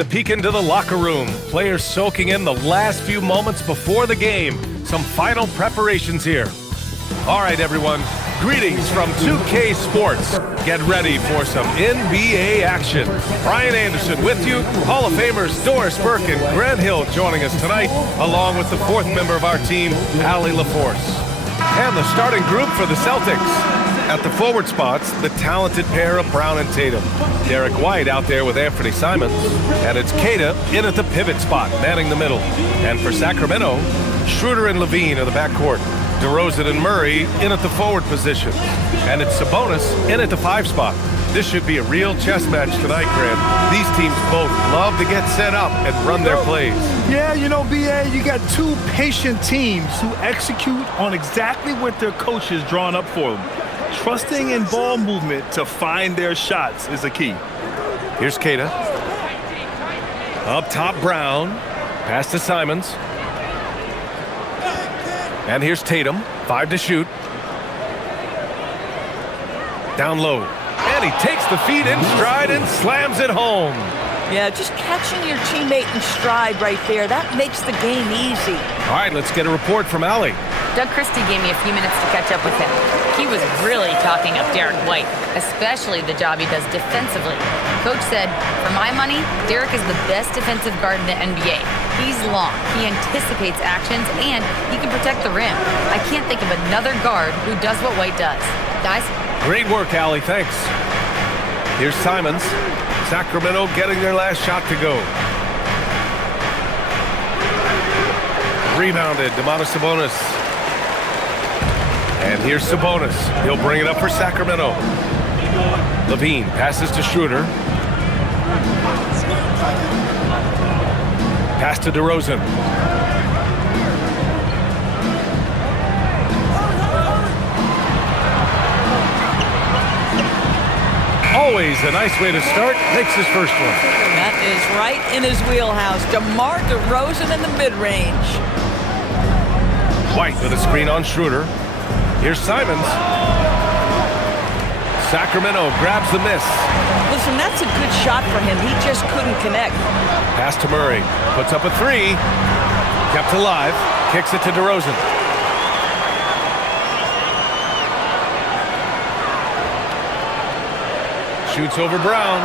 to peek into the locker room. Players soaking in the last few moments before the game. Some final preparations here. All right, everyone. Greetings from 2K Sports. Get ready for some NBA action. Brian Anderson with you. Hall of Famers Doris Burke and Grant Hill joining us tonight, along with the fourth member of our team, Allie LaForce. And the starting group for the Celtics. At the forward spots, the talented pair of Brown and Tatum. Derek White out there with Anthony Simons. And it's Kata in at the pivot spot, manning the middle. And for Sacramento, Schroeder and Levine are the backcourt. DeRozan and Murray in at the forward position. And it's Sabonis in at the 5 spot. This should be a real chess match tonight, Grant. These teams both love to get set up and run their plays. Yeah, you know, BA, you got two patient teams who execute on exactly what their coach has drawn up for them. Trusting in ball movement to find their shots is the key. Here's Kata. Up top, Brown. Pass to Simons. And here's Tatum. 5 to shoot. Down low. And he takes the feed in stride and slams it home. Yeah, just catching your teammate in stride right there, that makes the game easy. All right, let's get a report from Allie. Doug Christie gave me a few minutes to catch up with him. He was really talking up Derek White, especially the job he does defensively. Coach said, for my money, Derek is the best defensive guard in the NBA. He's long, he anticipates actions, and he can protect the rim. I can't think of another guard who does what White does. Guys? Great work, Allie. Thanks. Here's Simons. Sacramento getting their last shot to go. Rebounded, Domantas Sabonis. And here's Sabonis. He'll bring it up for Sacramento. Levine passes to Schroeder. Pass to DeRozan. Always a nice way to start. Makes his first one. That is right in his wheelhouse. DeMar DeRozan in the mid-range. White with a screen on Schroeder. Here's Simons. Sacramento grabs the miss. Listen, that's a good shot for him. He just couldn't connect. Pass to Murray. Puts up a 3. Kept alive. Kicks it to DeRozan. Shoots over Brown.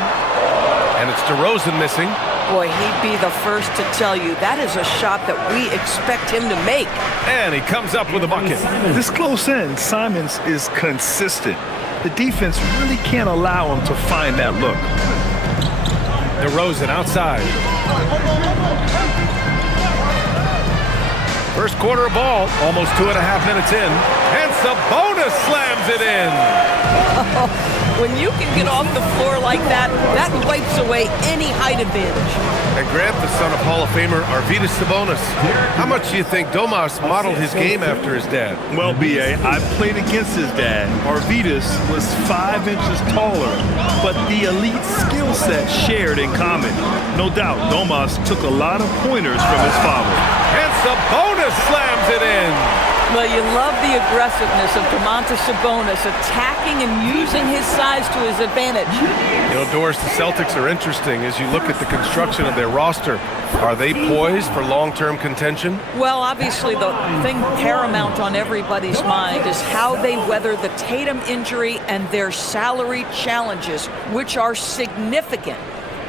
And it's DeRozan missing. Boy, he'd be the first to tell you that is a shot that we expect him to make. And he comes up with a bucket. This close in, Simons is consistent. The defense really can't allow him to find that look. DeRozan outside. First quarter ball, almost 2.5 minutes in. And Sabonis slams it in. When you can get off the floor like that, that wipes away any height advantage. And Grant, the son of Hall of Famer Arvydas Sabonis. How much do you think Domas modeled his game after his dad? Well, BA, I played against his dad. Arvydas was 5 inches taller, but the elite skill set shared in common. No doubt, Domas took a lot of pointers from his father. And Sabonis slams it in. Well, you love the aggressiveness of Domantas Sabonis, attacking and using his size to his advantage. You know, Doris, the Celtics are interesting as you look at the construction of their roster. Are they poised for long-term contention? Well, obviously the thing paramount on everybody's mind is how they weather the Tatum injury and their salary challenges, which are significant.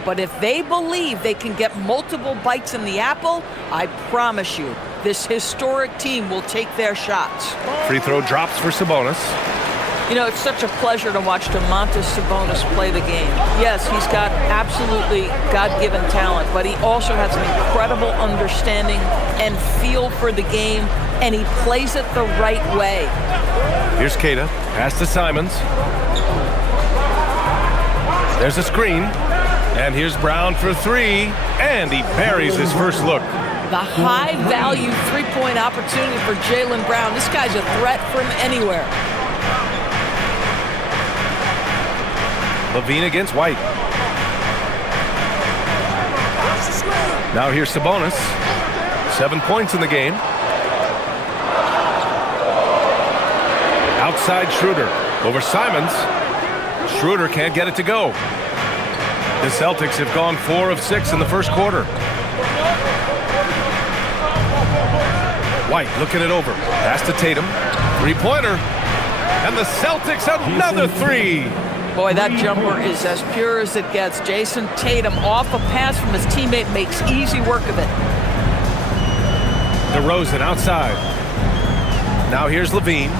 But if they believe they can get multiple bites in the apple, I promise you, this historic team will take their shots. Free throw drops for Sabonis. You know, it's such a pleasure to watch Domantas Sabonis play the game. Yes, he's got absolutely God-given talent, but he also has an incredible understanding and feel for the game, and he plays it the right way. Here's Kata. Pass to Simons. There's a screen. And here's Brown for 3. And he buries his first look. The high-value three-point opportunity for Jaylen Brown. This guy's a threat from anywhere. Levine against White. Now here's Sabonis. 7 points in the game. Outside Schroeder. Over Simons. Schroeder can't get it to go. The Celtics have gone 4 of 6 in the first quarter. White looking it over. Pass to Tatum. Three-pointer. And the Celtics another three. Boy, that jumper is as pure as it gets. Jason Tatum off a pass from his teammate makes easy work of it. DeRozan outside. Now here's Levine.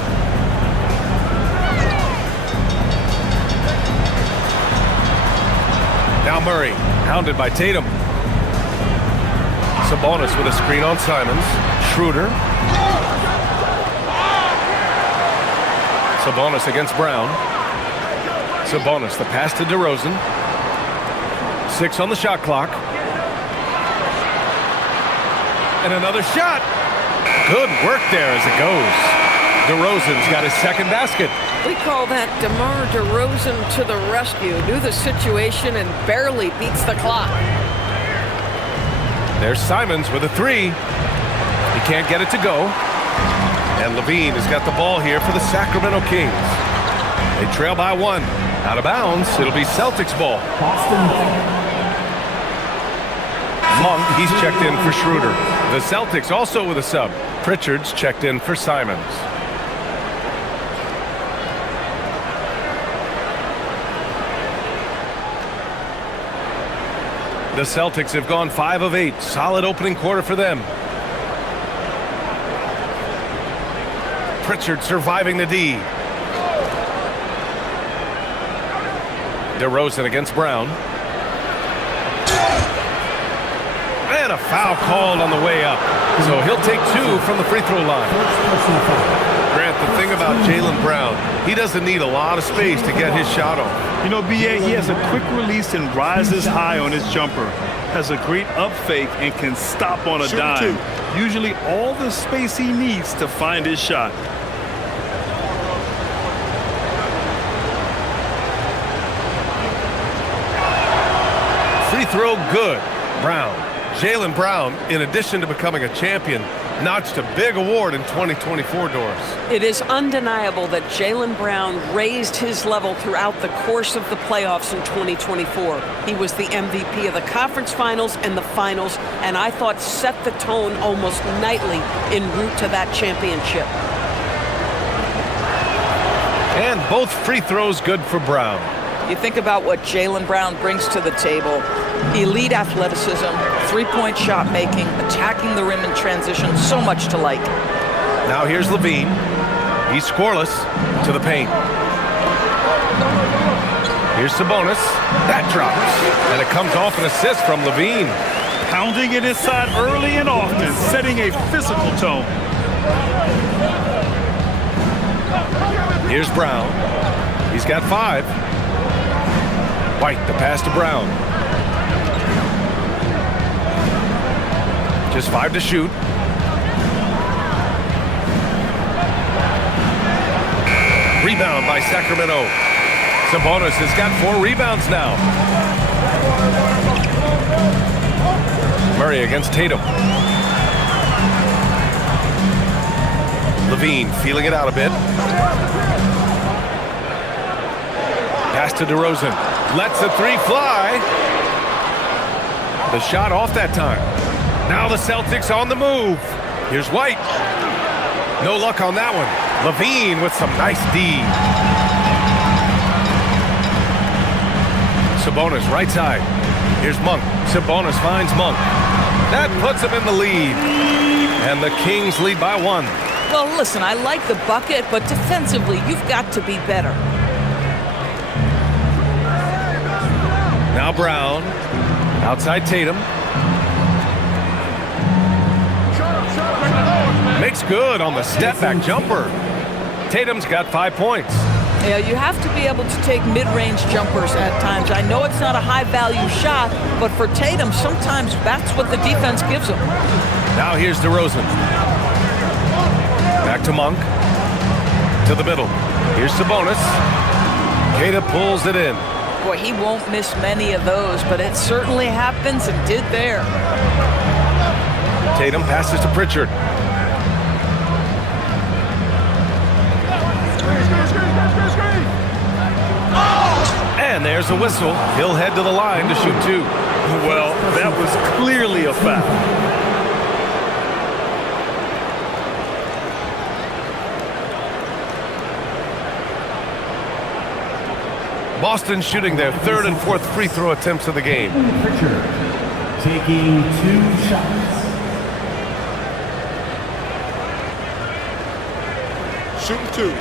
Now Murray, hounded by Tatum. Sabonis with a screen on Simons. Schroeder. Sabonis against Brown. Sabonis, the pass to DeRozan. 6 on the shot clock. And another shot. Good work there as it goes. DeRozan's got his second basket. We call that DeMar DeRozan to the rescue. Knew the situation and barely beats the clock. There's Simons with a three. He can't get it to go. And Levine has got the ball here for the Sacramento Kings. They trail by 1. Out of bounds. It'll be Celtics ball. Monk, he's checked in for Schroeder. The Celtics also with a sub. Pritchard's checked in for Simons. The Celtics have gone 5 of 8. Solid opening quarter for them. Pritchard surviving the D. DeRozan against Brown. And a foul called on the way up. So he'll take 2 from the free throw line. Grant, the thing about Jaylen Brown, he doesn't need a lot of space to get his shot off. You know, B.A., he has a quick release and rises high on his jumper. Has a great up fake and can stop on a dime. Usually all the space he needs to find his shot. Free throw good. Brown. Jaylen Brown, in addition to becoming a champion, notched a big award in 2024 doors. It is undeniable that Jaylen Brown raised his level throughout the course of the playoffs in 2024. He was the MVP of the conference finals and the finals, and I thought set the tone almost nightly en route to that championship. And both free throws good for Brown. You think about what Jaylen Brown brings to the table. Elite athleticism, three-point shot making, attacking the rim in transition, so much to like. Now here's Levine. He's scoreless to the paint. Here's Sabonis. That drops. And it comes off an assist from Levine. Pounding it inside early and often, setting a physical tone. Here's Brown. He's got 5. White, the pass to Brown. Just 5 to shoot. Rebound by Sacramento. Sabonis has got 4 rebounds now. Murray against Tatum. Levine feeling it out a bit. Pass to DeRozan. Lets the 3 fly. The shot off that time. Now the Celtics on the move. Here's White. No luck on that one. Levine with some nice D. Sabonis right side. Here's Monk. Sabonis finds Monk. That puts him in the lead. And the Kings lead by 1. Well, listen, I like the bucket, but defensively, you've got to be better. Now Brown. Outside Tatum. Makes good on the step-back jumper. Tatum's got 5 points. Yeah, you have to be able to take mid-range jumpers at times. I know it's not a high-value shot, but for Tatum, sometimes that's what the defense gives him. Now here's DeRozan. Back to Monk. To the middle. Here's Sabonis. Queta pulls it in. Boy, he won't miss many of those, but it certainly happens and did there. Tatum passes to Pritchard. And And there's a whistle. He'll head to the line to shoot 2. Well, that was clearly a foul. Boston shooting their 3rd and 4th free throw attempts of the game. Pritchard taking 2 shots. Shooting 2.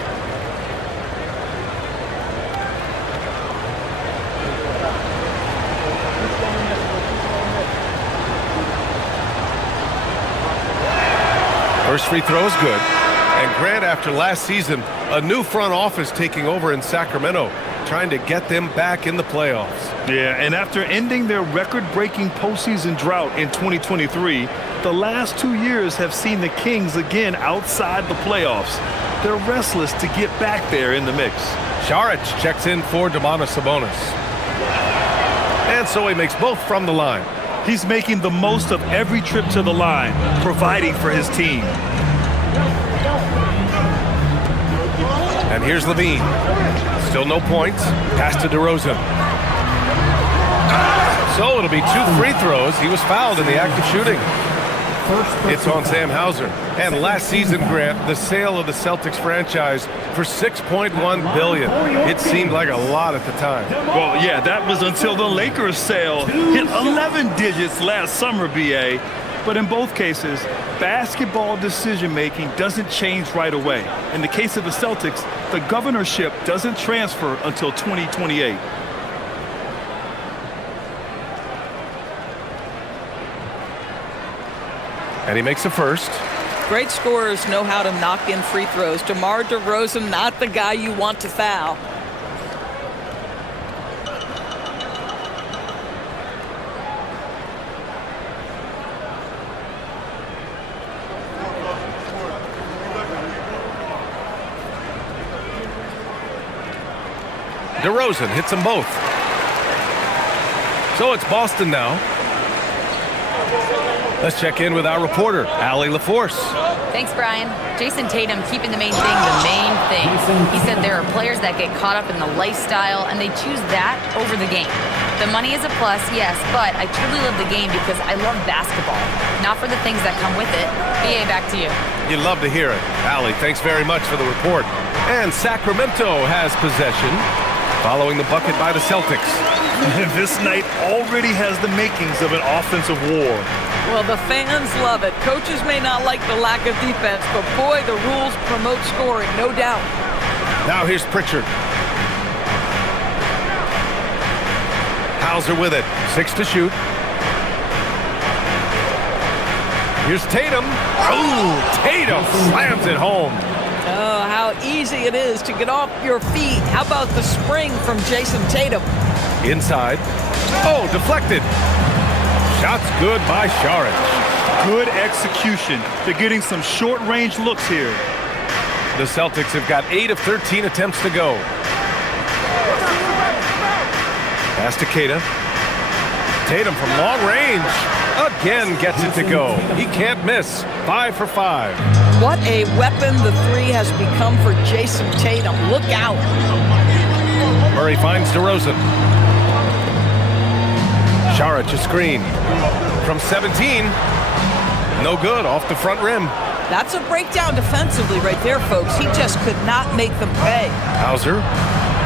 First free throw is good. And Grant, after last season, a new front office taking over in Sacramento, trying to get them back in the playoffs. Yeah, and after ending their record-breaking postseason drought in 2023, the last 2 years have seen the Kings again outside the playoffs. They're restless to get back there in the mix. Saric checks in for Domantas Sabonis. And so he makes both from the line. He's making the most of every trip to the line, providing for his team. And here's Levine. Still no points. Pass to DeRozan. So it'll be 2 free throws. He was fouled in the act of shooting. It's on Sam Hauser. And last season, Grant, the sale of the Celtics franchise for $6.1 billion. It seemed like a lot at the time. Well, yeah, that was until the Lakers sale hit 11 digits last summer, BA. But in both cases, basketball decision-making doesn't change right away. In the case of the Celtics, the governorship doesn't transfer until 2028. And he makes a first. Great scorers know how to knock in free throws. DeMar DeRozan, not the guy you want to foul. DeRozan hits them both. So it's Boston now. Let's check in with our reporter, Allie LaForce. Thanks, Brian. Jason Tatum keeping the main thing. He said there are players that get caught up in the lifestyle, and they choose that over the game. The money is a plus, yes, but I truly love the game because I love basketball, not for the things that come with it. BA, back to you. You love to hear it. Allie, thanks very much for the report. And Sacramento has possession, following the bucket by the Celtics. This night already has the makings of an offensive war. Well, the fans love it. Coaches may not like the lack of defense, but boy, the rules promote scoring, no doubt. Now here's Pritchard. Hauser with it. 6 to shoot. Here's Tatum. Oh, Tatum slams it home. Oh, how easy it is to get off your feet. How about the spring from Jason Tatum? Inside. Oh, deflected. Shots good by Saric. Good execution. They're getting some short-range looks here. The Celtics have got 8 of 13 attempts to go. Pass to Keita. Tatum from long range. Again gets it to go. He can't miss. 5 for 5. What a weapon the three has become for Jason Tatum. Look out. Murray finds DeRozan. Saric a screen. From 17. No good, off the front rim. That's a breakdown defensively right there, folks. He just could not make them pay. Hauser.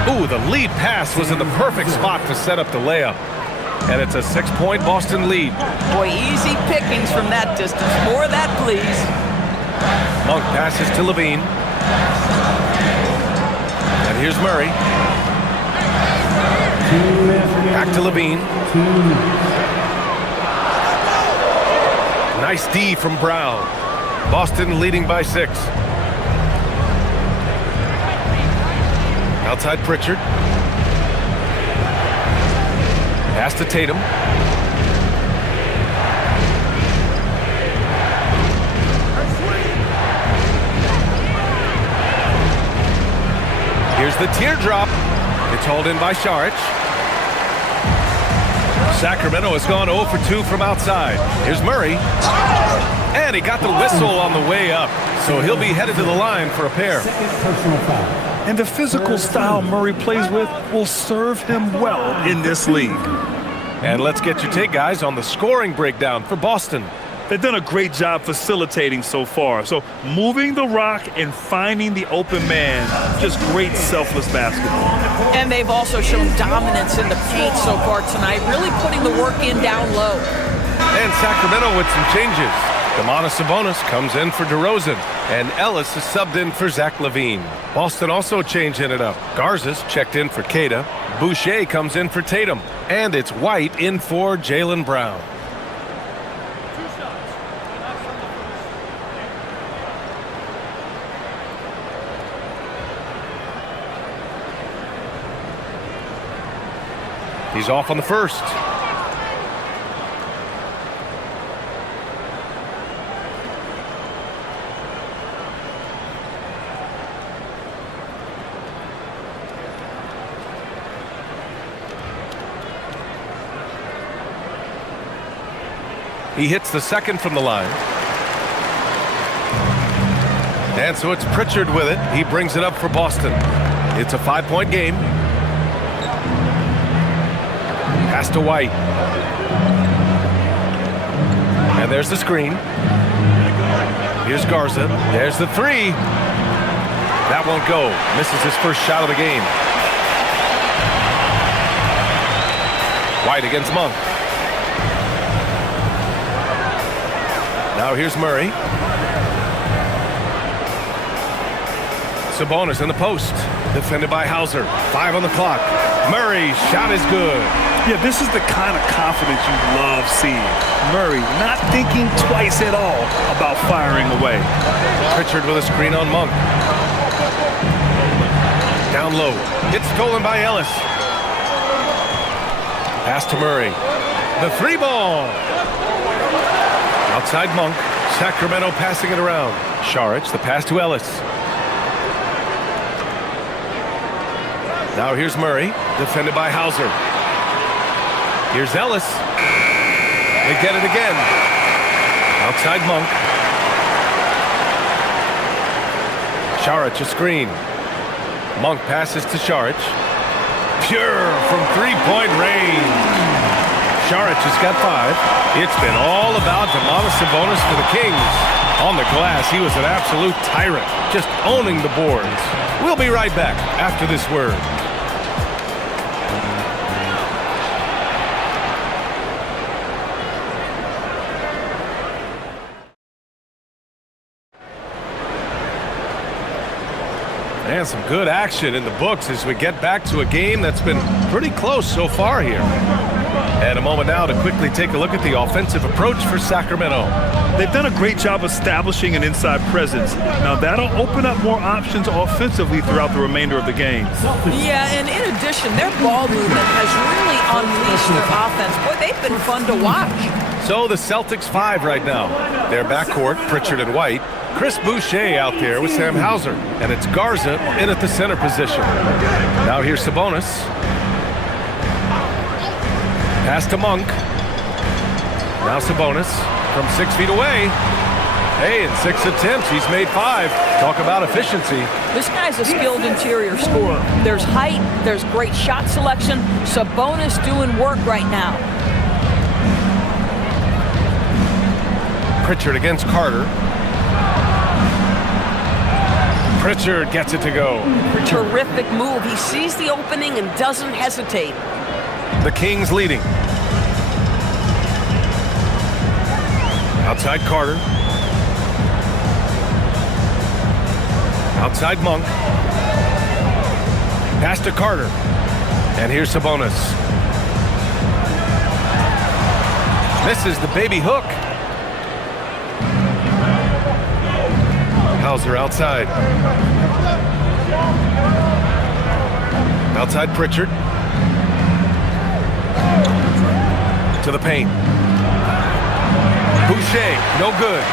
Ooh, the lead pass was in the perfect spot to set up the layup. And it's a 6-point Boston lead. Boy, easy pickings from that distance. More of that, please. Monk passes to Levine. And here's Murray. Back to Levine. Nice D from Brown. Boston leading by 6. Outside Pritchard. Pass to Tatum. Here's the teardrop. It's hauled in by Saric. Sacramento has gone 0 for 2 from outside. Here's Murray. And he got the whistle on the way up. So he'll be headed to the line for a pair. Second personal foul. And the physical style Murray plays with will serve him well in this league. And let's get your take, guys, on the scoring breakdown for Boston. They've done a great job facilitating so far. So moving the rock and finding the open man, just great selfless basketball. And they've also shown dominance in the paint so far tonight, really putting the work in down low. And Sacramento with some changes. Domantas Sabonis comes in for DeRozan, and Ellis is subbed in for Zach LaVine. Boston also changing it up. Garza's checked in for Queta. Boucher comes in for Tatum. And it's White in for Jaylen Brown. He's off on the first. He hits the second from the line. And so it's Pritchard with it. He brings it up for Boston. It's a 5-point game. Pass to White. And there's the screen. Here's Garza. There's the three. That won't go. Misses his first shot of the game. White against Monk. Now here's Murray. Sabonis in the post. Defended by Hauser. 5 on the clock. Murray, shot is good. Yeah, this is the kind of confidence you love seeing. Murray not thinking twice at all about firing away. Pritchard with a screen on Monk. Down low. It's stolen by Ellis. Pass to Murray. The three ball. Outside Monk. Sacramento passing it around. Saric, the pass to Ellis. Now here's Murray, defended by Hauser. Here's Ellis. They get it again. Outside Monk. Saric a screen. Monk passes to Saric. Pure from three-point range. Saric has got 5. It's been all about Domantas Sabonis for the Kings. On the glass, he was an absolute tyrant, just owning the boards. We'll be right back after this word. And some good action in the books as we get back to a game that's been pretty close so far here. And a moment now to quickly take a look at the offensive approach for Sacramento. They've done a great job establishing an inside presence. Now that'll open up more options offensively throughout the remainder of the game. Yeah, and in addition, their ball movement has really unleashed their offense. Boy, they've been fun to watch. So the Celtics 5 right now. Their backcourt, Pritchard and White. Chris Boucher out there with Sam Hauser. And it's Garza in at the center position. Now here's Sabonis. Pass to Monk. Now Sabonis from 6 feet away. Hey, in 6 attempts, he's made 5. Talk about efficiency. This guy's a skilled interior scorer. There's height, there's great shot selection. Sabonis doing work right now. Pritchard against Carter. Pritchard gets it to go. Terrific move. He sees the opening and doesn't hesitate. The Kings leading. Outside Carter. Outside Monk. Pass to Carter. And here's Sabonis. Misses the baby hook. Hauser outside. Outside Pritchard. To the paint. Boucher, no good.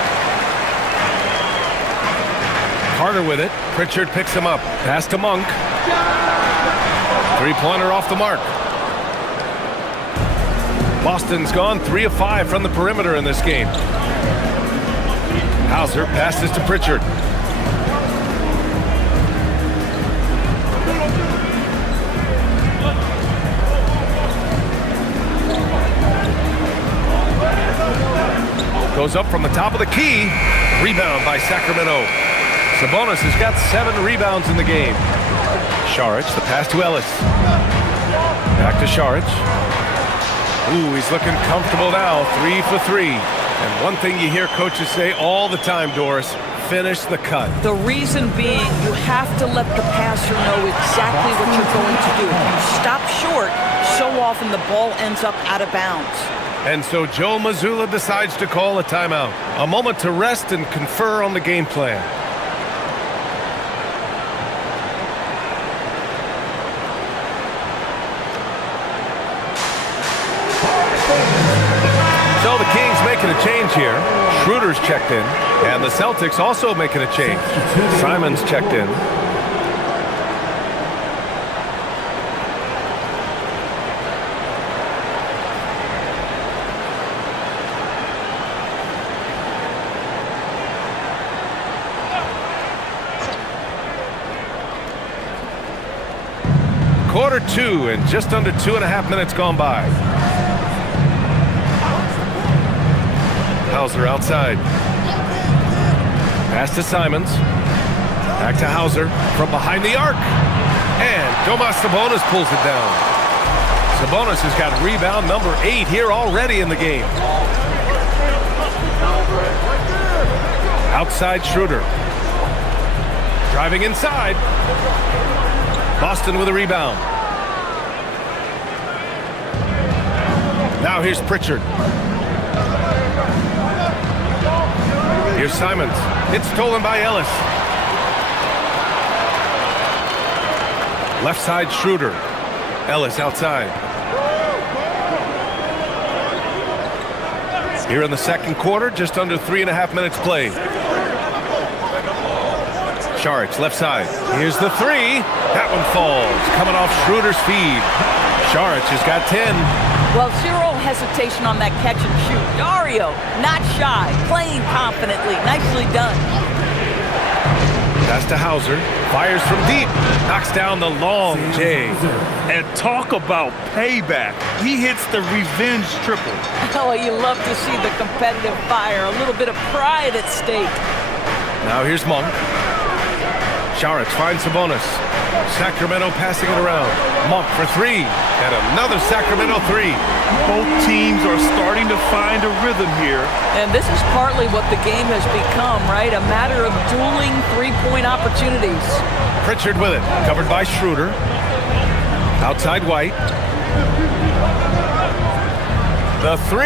Carter with it. Pritchard picks him up. Pass to Monk. Three-pointer off the mark. Boston's gone 3 of 5 from the perimeter in this game. Hauser passes to Pritchard. Goes up from the top of the key. Rebound by Sacramento. Sabonis has got 7 rebounds in the game. Saric, the pass to Ellis. Back to Saric. Ooh, he's looking comfortable now. 3 for 3. And one thing you hear coaches say all the time, Doris, finish the cut. The reason being, you have to let the passer know exactly what you're going to do. If you stop short, so often the ball ends up out of bounds. And so Joe Mazzulla decides to call a timeout. A moment to rest and confer on the game plan. So the Kings making a change here. Schroeder's checked in. And the Celtics also making a change. Simon's checked in. Quarter 2 and just under 2.5 minutes gone by. Hauser outside. Pass to Simons. Back to Hauser from behind the arc. And Domas Sabonis pulls it down. Sabonis has got rebound number 8 here already in the game. Outside Schroeder. Driving inside. Boston with a rebound. Now here's Pritchard. Here's Simons. It's stolen by Ellis. Left side Schroeder. Ellis outside. Here in the second quarter, just under 3.5 minutes played. Saric, left side. Here's the 3. That one falls. Coming off Schroeder's feed. Saric has got 10. Well, zero hesitation on that catch and shoot. Dario, not shy, playing confidently. Nicely done. Pass to Hauser. Fires from deep. Knocks down the long J. And talk about payback. He hits the revenge triple. Oh, you love to see the competitive fire. A little bit of pride at stake. Now here's Monk. Saric finds Sabonis. Sacramento passing it around. Monk for 3. And another Sacramento 3. Both teams are starting to find a rhythm here. And this is partly what the game has become, right? A matter of dueling three-point opportunities. Pritchard with it. Covered by Schroeder. Outside White. The 3.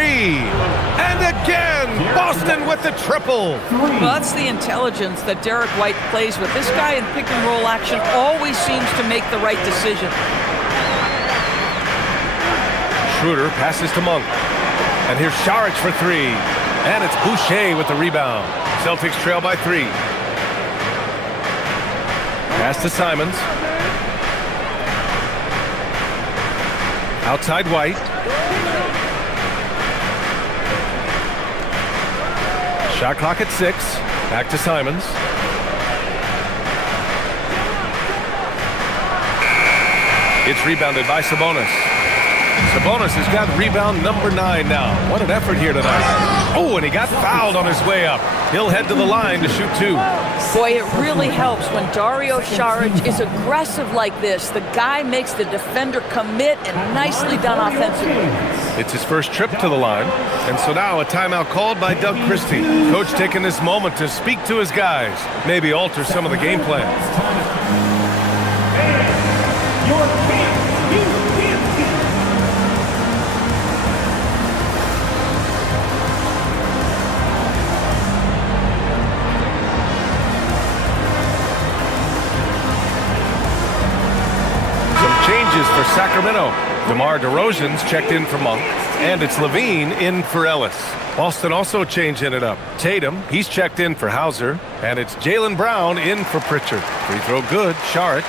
And again, Boston with the triple. Well, that's the intelligence that Derek White plays with. This guy in pick and roll action always seems to make the right decision. Schroeder passes to Monk. And here's Saric for 3. And it's Boucher with the rebound. Celtics trail by 3. Pass to Simons. Outside White. Shot clock at 6. Back to Simons. It's rebounded by Sabonis. Sabonis has got rebound number 9 now. What an effort here tonight. Oh, and he got fouled on his way up. He'll head to the line to shoot 2. Boy, it really helps when Dario Saric is aggressive like this. The guy makes the defender commit, and nicely done offensively. It's his first trip to the line. And so now a timeout called by Doug Christie. Coach taking this moment to speak to his guys. Maybe alter some of the game plan. Changes for Sacramento. DeMar DeRozan's checked in for Monk, and it's Levine in for Ellis. Boston also changing it up. Tatum, he's checked in for Hauser, and it's Jaylen Brown in for Pritchard. Free throw good, Saric.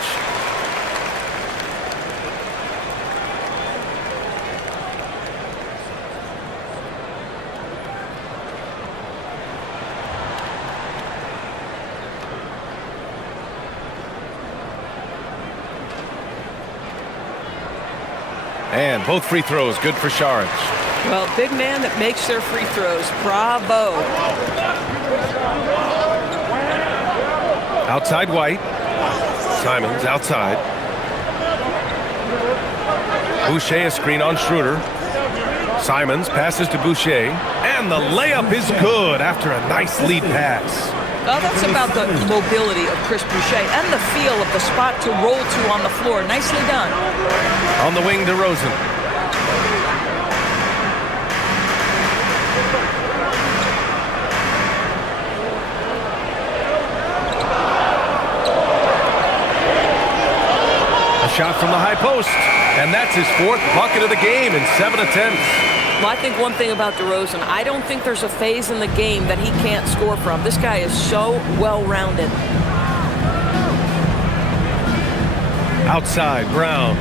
And both free throws good for Saric. Well, big man that makes their free throws. Bravo. Outside White. Simons outside. Boucher a screen on Schroeder. Simons passes to Boucher. And the layup is good after a nice lead pass. Oh, that's about the mobility of Chris Boucher and the feel of the spot to roll to on the floor. Nicely done. On the wing, DeRozan. A shot from the high post. And that's his 4th bucket of the game in 7 attempts. Well, I think one thing about DeRozan, I don't think there's a phase in the game that he can't score from. This guy is so well-rounded. Outside, Brown.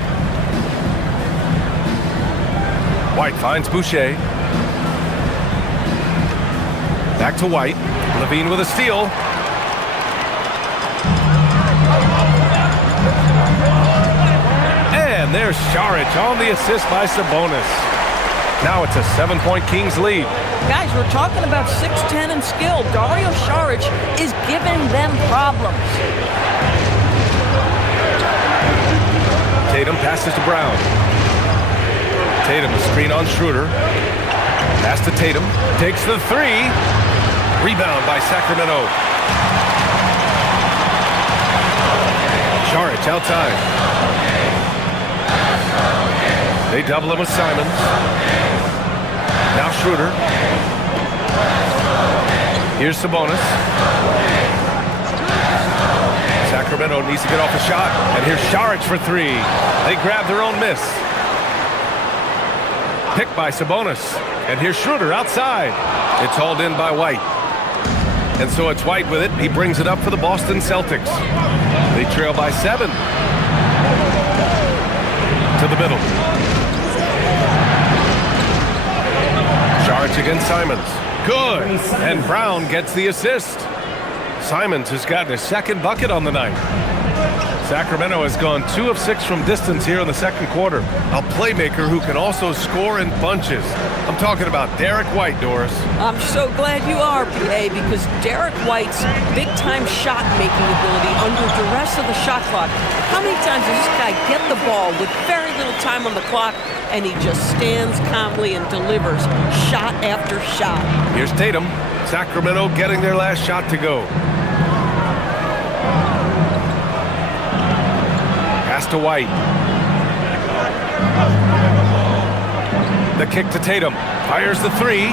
White finds Boucher. Back to White. Levine with a steal. And there's Saric on the assist by Sabonis. Now it's a 7-point Kings lead. Guys, we're talking about 6'10" and skill. Dario Saric is giving them problems. Tatum passes to Brown. Tatum, the screen on Schroeder. Pass to Tatum. Takes the 3. Rebound by Sacramento. Saric outside. They double him with Simons. Now Schroeder. Here's Sabonis. Sacramento needs to get off a shot. And here's Saric for 3. They grab their own miss. Picked by Sabonis. And here's Schroeder outside. It's hauled in by White. And so it's White with it. He brings it up for the Boston Celtics. They trail by 7. To the middle. Saric against Simons. Good. And Brown gets the assist. Simons has gotten his 2nd bucket on the night. Sacramento has gone 2 of 6 from distance here in the 2nd quarter. A playmaker who can also score in bunches. I'm talking about Derek White, Doris. I'm so glad you are, PA, because Derek White's big-time shot-making ability under duress of the shot clock. How many times does this guy get the ball with very little time on the clock, and he just stands calmly and delivers shot after shot? Here's Tatum. Sacramento getting their last shot to go. Pass to White. The kick to Tatum. Fires the 3.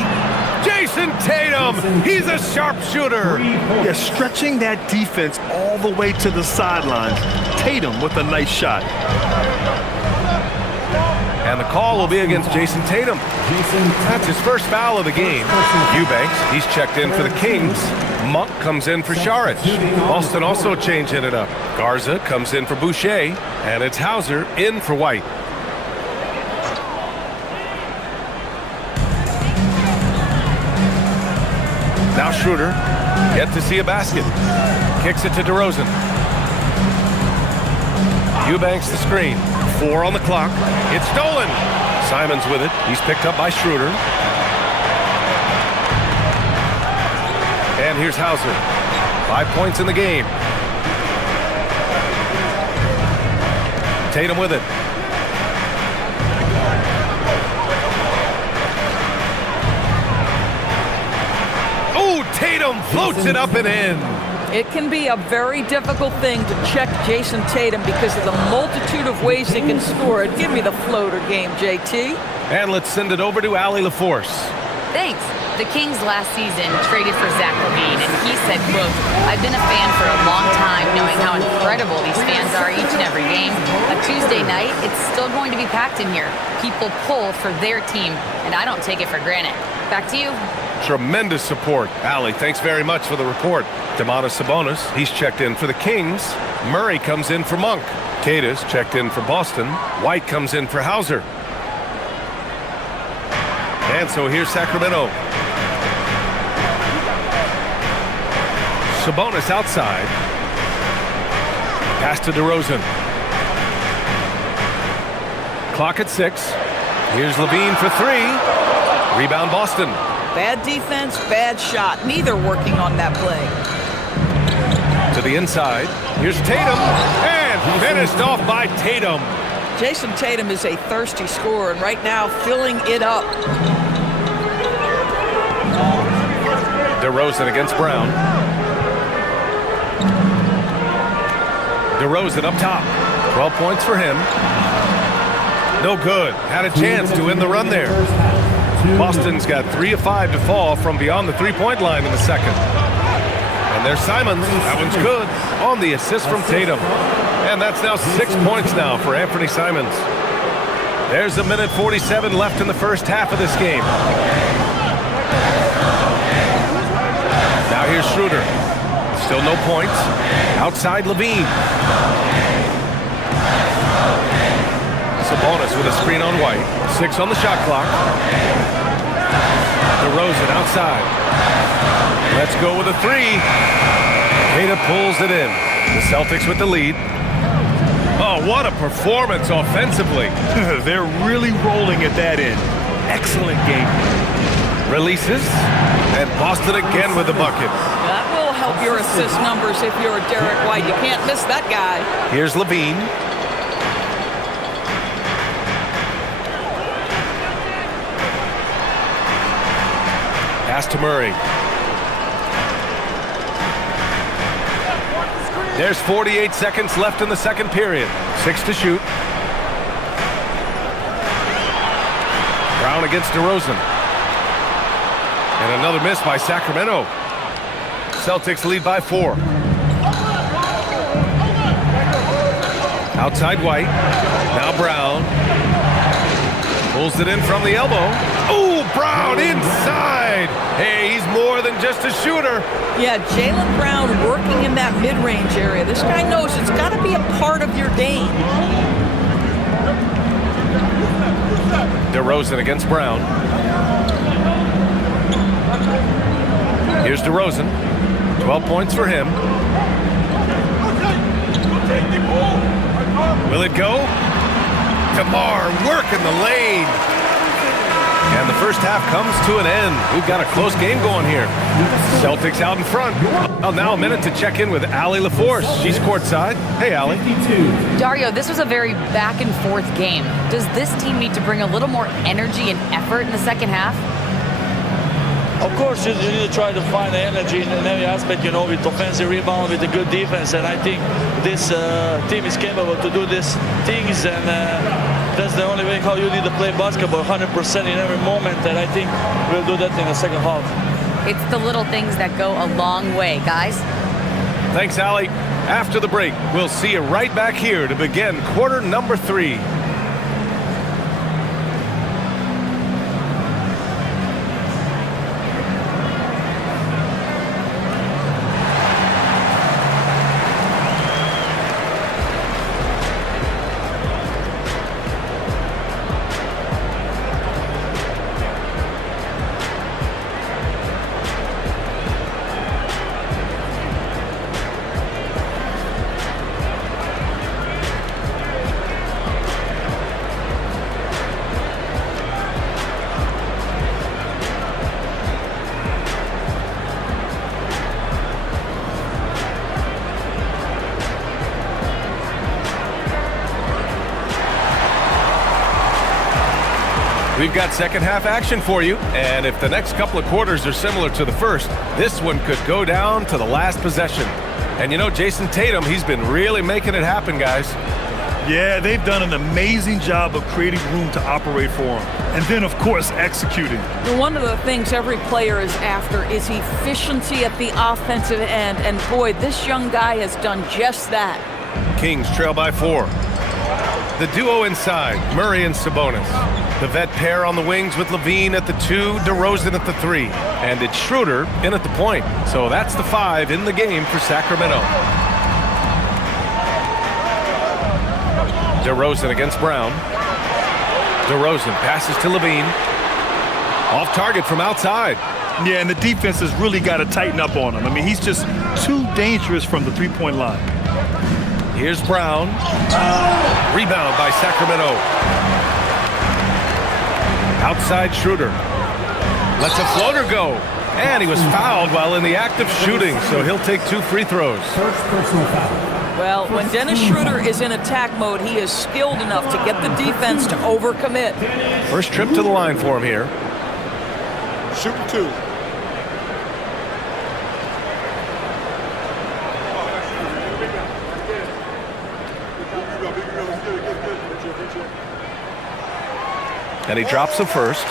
Jason Tatum! He's a sharpshooter! Yeah, stretching that defense all the way to the sidelines. Tatum with a nice shot. And the call will be against Jason Tatum. That's his first foul of the game. Eubanks, he's checked in for the Kings. Monk comes in for Saric. Boston also changing it up. Garza comes in for Boucher. And it's Hauser in for White. Now Schroeder, yet to see a basket. Kicks it to DeRozan. Eubanks the screen. 4 on the clock. It's stolen. Simons with it. He's picked up by Schroeder. And here's Hauser. 5 points in the game. Tatum with it. Oh, Tatum floats it up and in. It can be a very difficult thing to check Jason Tatum because of the multitude of ways he can score it. Give me the floater game, JT. And let's send it over to Allie LaForce. Thanks. The Kings last season traded for Zach LaVine, and he said, quote, "I've been a fan for a long time, knowing how incredible these fans are each and every game. A Tuesday night, it's still going to be packed in here. People pull for their team, and I don't take it for granted." Back to you. Tremendous support. Allie, thanks very much for the report. Domantas Sabonis, he's checked in for the Kings. Murray comes in for Monk. Cadiz checked in for Boston. White comes in for Hauser. And so here's Sacramento. Sabonis outside. Pass to DeRozan. Clock at 6. Here's Levine for 3. Rebound Boston. Bad defense, bad shot. Neither working on that play. To the inside. Here's Tatum. And finished off by Tatum. Jason Tatum is a thirsty scorer, and right now filling it up. DeRozan against Brown. DeRozan up top. 12 points for him. No good. Had a chance to win the run there. Boston's got 3 of 5 to fall from beyond the three-point line in the second. And there's Simons. That one's good on the assist from Tatum. And that's now 6 points now for Anthony Simons. There's a minute 47 left in the first half of this game. Now here's Schroeder. Still no points. Outside Levine. Sabonis with a screen on White. 6 on the shot clock. DeRozan outside. Let's go with a 3. Tatum pulls it in. The Celtics with the lead. Oh, what a performance offensively. They're really rolling at that end. Excellent game. Releases. And Boston again with the bucket. That will help your assist numbers if you're Derek White. You can't miss that guy. Here's Levine. Pass to Murray. There's 48 seconds left in the second period. 6 to shoot. Brown against DeRozan. And another miss by Sacramento. Celtics lead by 4. Outside White. Now Brown. Pulls it in from the elbow. Oh, Brown inside. Hey, he's more than just a shooter. Yeah, Jaylen Brown working in that mid-range area. This guy knows it's got to be a part of your game. DeRozan against Brown. Here's DeRozan. 12 points for him. Will it go? DeMar working the lane. And the first half comes to an end. We've got a close game going here. Celtics out in front. Well, now a minute to check in with Allie LaForce. She's courtside. Hey, Allie. Dario, this was a very back and forth game. Does this team need to bring a little more energy and effort in the second half? Of course, you need to try to find the energy in every aspect, you know, with offensive rebound, with a good defense. And I think this team is capable to do these things. And that's the only way how you need to play basketball, 100% in every moment. And I think we'll do that in the second half. It's the little things that go a long way, guys. Thanks, Allie. After the break, we'll see you right back here to begin quarter number 3. We've got second half action for you, and if the next couple of quarters are similar to the first, this one could go down to the last possession. And you know, Jason Tatum, he's been really making it happen, guys. Yeah, they've done an amazing job of creating room to operate for him. And then, of course, executing. One of the things every player is after is efficiency at the offensive end. And boy, this young guy has done just that. Kings trail by 4. The duo inside, Murray and Sabonis. The vet pair on the wings with Levine at the 2, DeRozan at the 3. And it's Schroeder in at the point. So that's the 5 in the game for Sacramento. DeRozan against Brown. DeRozan passes to Levine. Off target from outside. Yeah, and the defense has really got to tighten up on him. I mean, he's just too dangerous from the three-point line. Here's Brown. Rebound by Sacramento. Outside Schroeder. Lets a floater go. And he was fouled while in the act of shooting, so he'll take 2 free throws. First personal foul. Well, when Dennis Schroeder is in attack mode, he is skilled enough to get the defense to overcommit. First trip to the line for him here. Shooting 2. And he drops the first.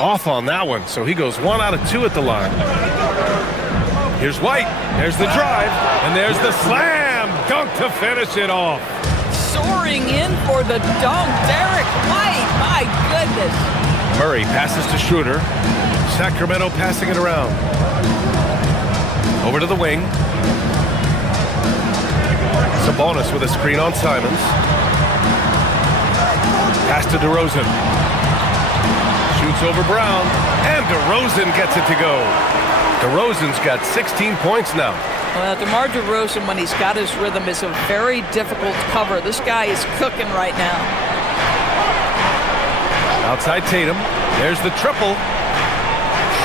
Off on that one, so he goes 1 out of 2 at the line. Here's White. There's the drive, and there's the slam dunk to finish it off. Soaring in for the dunk, Derek White. My goodness. Murray passes to Schroeder. Sacramento passing it around. Over to the wing. Sabonis with a screen on Simons. Pass to DeRozan. Shoots over Brown, and DeRozan gets it to go. DeRozan's got 16 points now. Well, DeMar DeRozan, when he's got his rhythm, is a very difficult cover. This guy is cooking right now. Outside Tatum. There's the triple.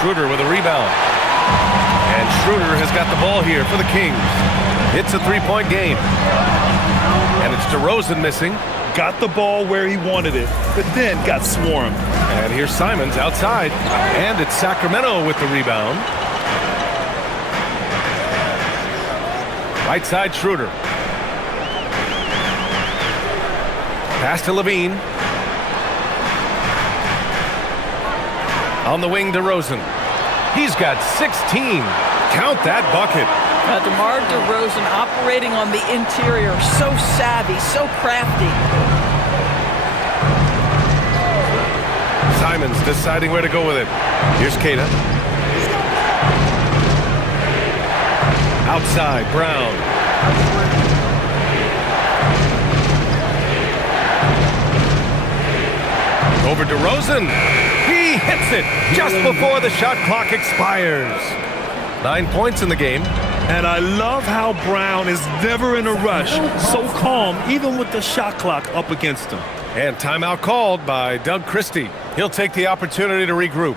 Schroeder with a rebound. And Schroeder has got the ball here for the Kings. It's a 3-point game. And it's DeRozan missing. Got the ball where he wanted it, but then got swarmed. And here's Simons outside. And it's Sacramento with the rebound. Right side Schroeder. Pass to Levine. On the wing, DeRozan. He's got 16. Count that bucket. DeMar DeRozan operating on the interior. So savvy, so crafty. Simons deciding where to go with it. Here's Kata. Outside, Brown. Over DeRozan. He hits it just before the shot clock expires. 9 points in the game. And I love how Brown is never in a rush. So calm, even with the shot clock up against him. And timeout called by Doug Christie. He'll take the opportunity to regroup.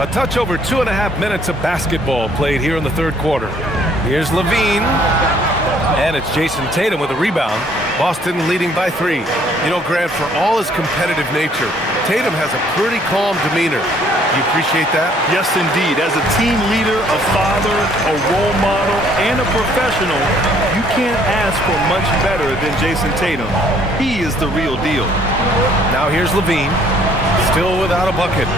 A touch over 2.5 minutes of basketball played here in the third quarter. Here's Levine. And it's Jason Tatum with a rebound. Boston leading by 3. You know, Grant, for all his competitive nature, Tatum has a pretty calm demeanor. You appreciate that? Yes, indeed. As a team leader, a father, a role model, and a professional, you can't ask for much better than Jason Tatum. He is the real deal. Now here's Levine. Still without a bucket.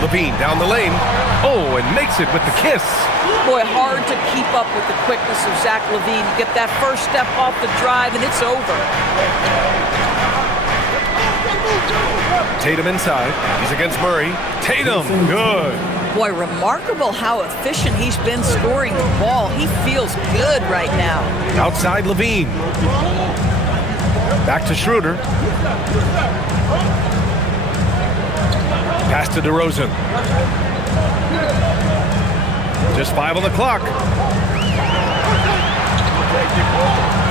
Levine down the lane. Oh, and makes it with the kiss. Boy, hard to keep up with the quickness of Zach LaVine. You get that first step off the drive, and it's over. Tatum inside. He's against Murray. Tatum, good. Boy, remarkable how efficient he's been scoring the ball. He feels good right now. Outside Levine. Back to Schroeder. Pass to DeRozan. Just 5 on the clock.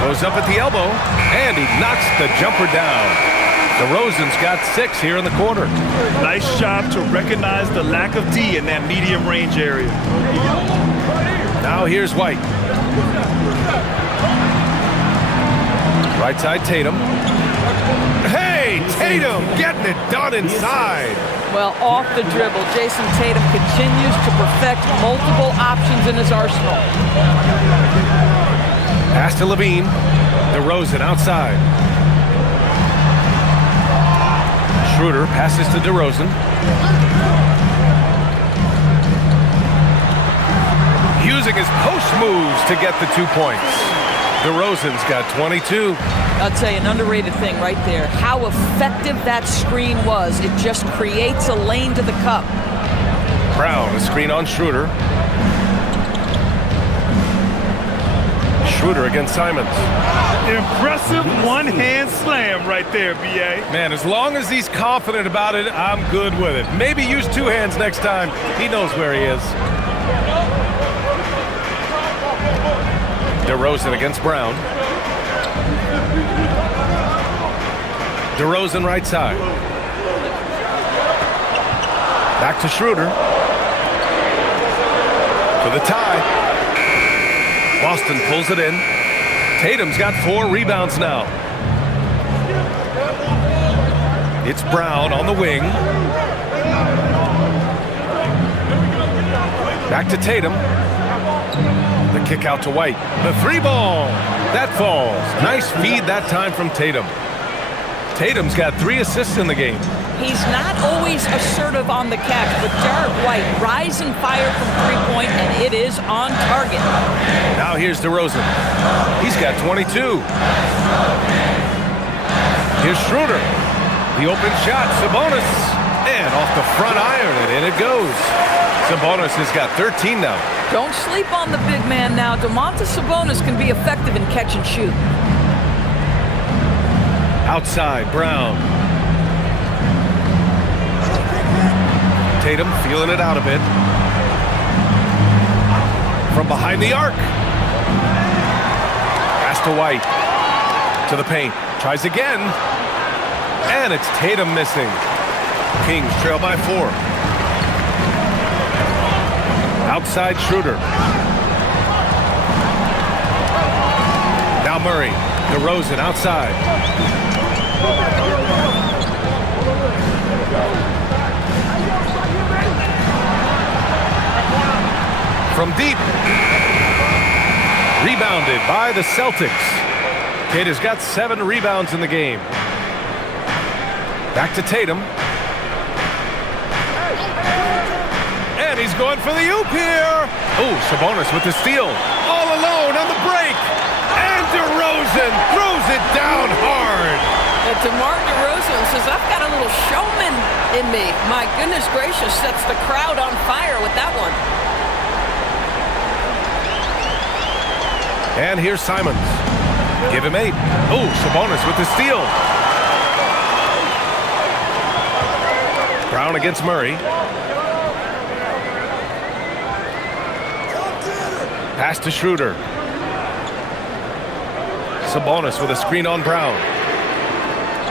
Goes up at the elbow, and he knocks the jumper down. DeRozan's got 6 here in the quarter. Nice job to recognize the lack of D in that medium range area. Now here's White. Right side Tatum. Hey, Tatum getting it done inside. Well, off the dribble, Jason Tatum continues to perfect multiple options in his arsenal. Pass to Levine. DeRozan outside. Schroeder passes to DeRozan. Using his post moves to get the 2 points. DeRozan's got 22. I'll tell you, an underrated thing right there. How effective that screen was. It just creates a lane to the cup. Brown, a screen on Schroeder. Schroeder against Simons. Impressive one-hand slam right there, B.A. Man, as long as he's confident about it, I'm good with it. Maybe use 2 hands next time. He knows where he is. DeRozan against Brown. DeRozan right side. Back to Schroeder. For the tie. Boston pulls it in. Tatum's got 4 rebounds now. It's Brown on the wing. Back to Tatum. The kick out to White. The 3-ball. That falls. Nice feed that time from Tatum. Tatum's got 3 assists in the game. He's not always assertive on the catch, but Derek White, rise and fire from 3-point, and it is on target. Now here's DeRozan. He's got 22. Here's Schroeder. The open shot, Sabonis. And off the front iron, and in it goes. Sabonis has got 13 now. Don't sleep on the big man now. Domantas Sabonis can be effective in catch and shoot. Outside, Brown. Tatum feeling it out a bit. From behind the arc. Pass to White. To the paint. Tries again. And it's Tatum missing. Kings trail by 4. Outside Schroeder. Now Murray. DeRozan outside. From deep. Rebounded by the Celtics. Kid has got 7 rebounds in the game. Back to Tatum. And he's going for the oop here. Oh, Sabonis with the steal. All alone on the break. And DeRozan throws it down hard. And DeMar DeRozan says, I've got a little showman in me. My goodness gracious, sets the crowd on fire with that one. And here's Simons. Give him 8. Oh, Sabonis with the steal. Brown against Murray. Pass to Schroeder. Sabonis with a screen on Brown.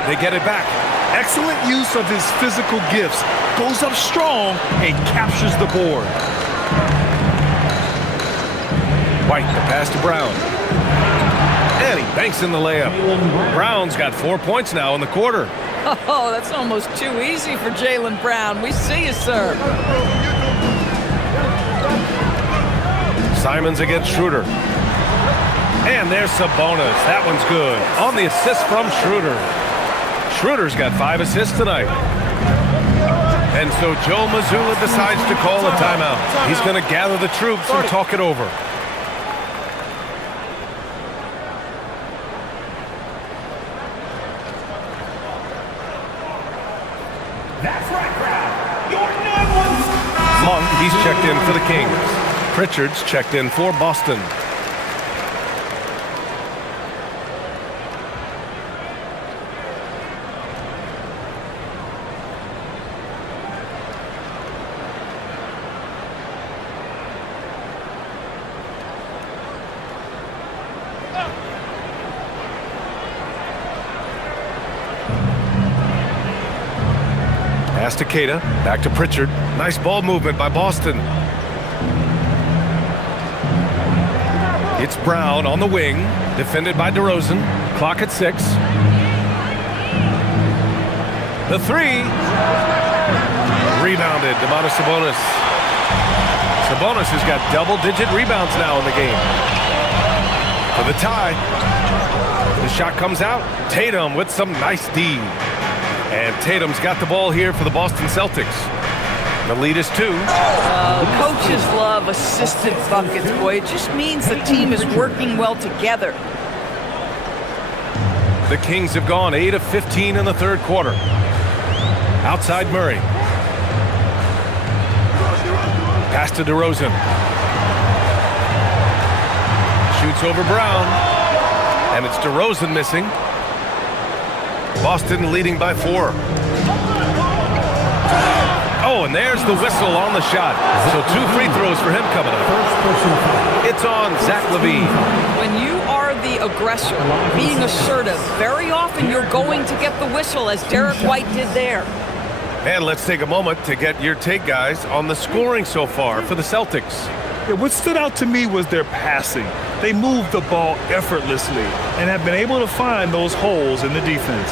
They get it back. Excellent use of his physical gifts. Goes up strong and captures the board. White, the pass to Brown. And he banks in the layup. Brown's got 4 points now in the quarter. Oh, that's almost too easy for Jaylen Brown. We see you, sir. Simons against Schroeder. And there's Sabonis. That one's good. On the assist from Schroeder. Schroeder's got 5 assists tonight. And so Joe Mazzulla decides to call a timeout. He's going to gather the troops and talk it over. That's right, crowd. Your #1. Monk, he's checked in for the Kings. Pritchard's checked in for Boston. Pass to Keita, back to Pritchard. Nice ball movement by Boston. It's Brown on the wing, defended by DeRozan. Clock at 6. The 3. Rebounded, Domantas Sabonis. Sabonis has got double-digit rebounds now in the game. For the tie. The shot comes out. Tatum with some nice D. And Tatum's got the ball here for the Boston Celtics. The lead is 2. Coaches love assisted buckets, boy. It just means the team is working well together. The Kings have gone 8 of 15 in the third quarter. Outside Murray. Pass to DeRozan. Shoots over Brown. And it's DeRozan missing. Boston leading by 4. Oh, and there's the whistle on the shot. So 2 free throws for him coming up. It's on Zach LaVine. When you are the aggressor, being assertive, very often you're going to get the whistle, as Derek White did there. And let's take a moment to get your take, guys, on the scoring so far for the Celtics. Yeah, what stood out to me was their passing. They moved the ball effortlessly and have been able to find those holes in the defense.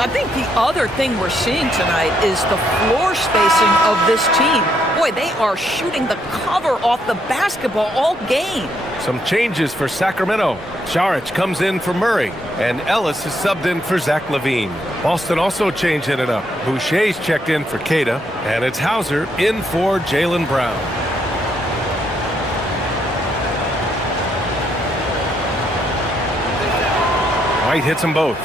I think the other thing we're seeing tonight is the floor spacing of this team. Boy, they are shooting the cover off the basketball all game. Some changes for Sacramento. Saric comes in for Murray, and Ellis is subbed in for Zach LaVine. Boston also changing it up. Boucher's checked in for Kata, and it's Hauser in for Jaylen Brown. White hits them both.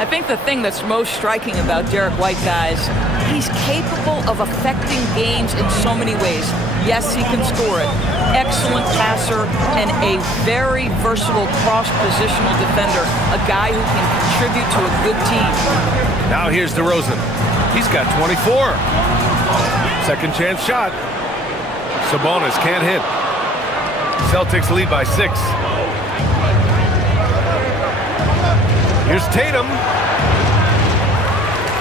I think the thing that's most striking about Derek White, guys, he's capable of affecting games in so many ways. Yes, he can score it. Excellent passer and a very versatile cross-positional defender. A guy who can contribute to a good team. Now here's DeRozan. He's got 24. Second chance shot. Sabonis can't hit. Celtics lead by 6. Here's Tatum.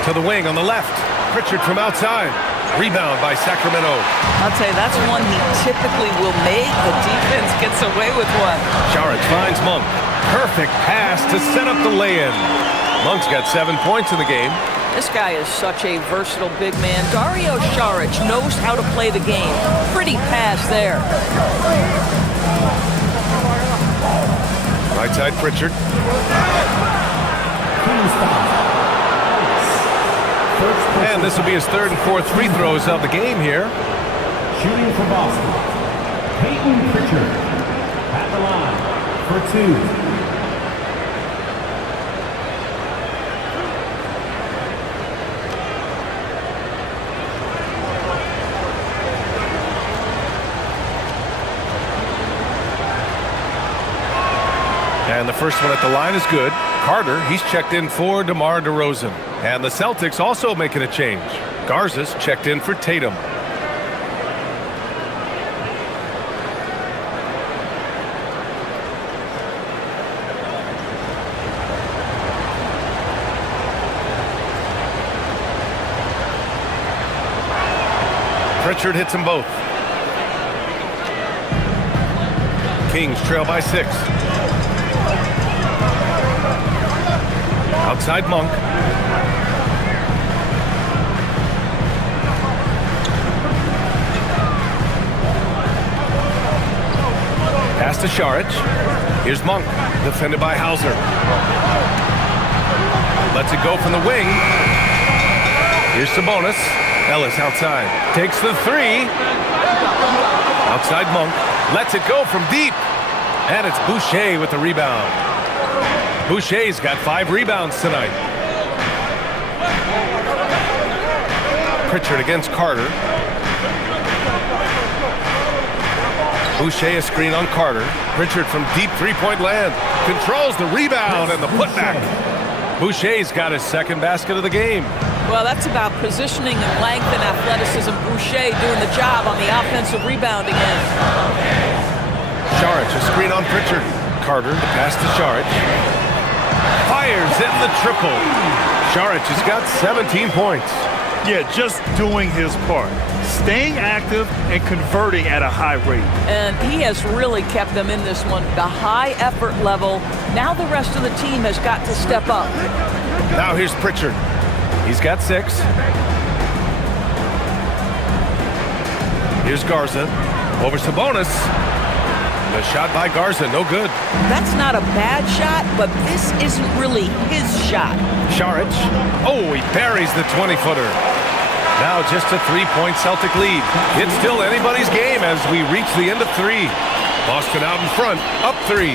To the wing on the left. Pritchard from outside. Rebound by Sacramento. I'll tell you, that's one he typically will make. The defense gets away with one. Saric finds Monk. Perfect pass to set up the lay-in. Monk's got 7 points in the game. This guy is such a versatile big man. Dario Saric knows how to play the game. Pretty pass there. Right side Pritchard. And this will be his 3rd and 4th free throws of the game here. Shooting for Boston, Peyton Pritchard at the line for 2. And the first one at the line is good. Carter, he's checked in for DeMar DeRozan. And the Celtics also making a change. Garza's checked in for Tatum. Pritchard hits them both. Kings trail by 6. Outside Monk. Pass to Saric. Here's Monk, defended by Hauser. Lets it go from the wing. Here's Sabonis. Ellis outside. Takes the 3. Outside Monk. Lets it go from deep. And it's Boucher with the rebound. Boucher's got 5 rebounds tonight. Pritchard against Carter. Boucher a screen on Carter. Pritchard from deep 3-point land. Controls the rebound and the putback. Boucher's got his 2nd basket of the game. Well, that's about positioning and length and athleticism. Boucher doing the job on the offensive rebounding end. Saric a screen on Pritchard. Carter, the pass to Saric. Fires in the triple. Saric has got 17 points. Yeah, just doing his part. Staying active and converting at a high rate. And he has really kept them in this one. The high effort level. Now the rest of the team has got to step up. Now here's Pritchard. He's got 6. Here's Garza. Over Sabonis. The shot by Garza, no good. That's not a bad shot, but this isn't really his shot. Saric. Oh, he buries the 20-footer. Now just a 3-point Celtic lead. It's still anybody's game as we reach the end of 3. Boston out in front, up 3.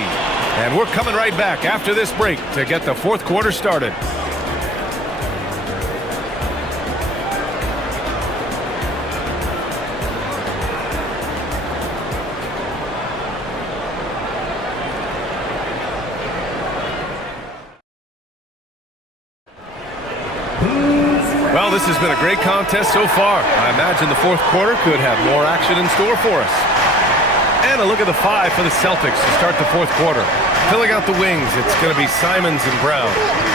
And we're coming right back after this break to get the fourth quarter started. Well, this has been a great contest so far. I imagine the fourth quarter could have more action in store for us. And a look at the 5 for the Celtics to start the fourth quarter. Filling out the wings, it's going to be Simons and Brown.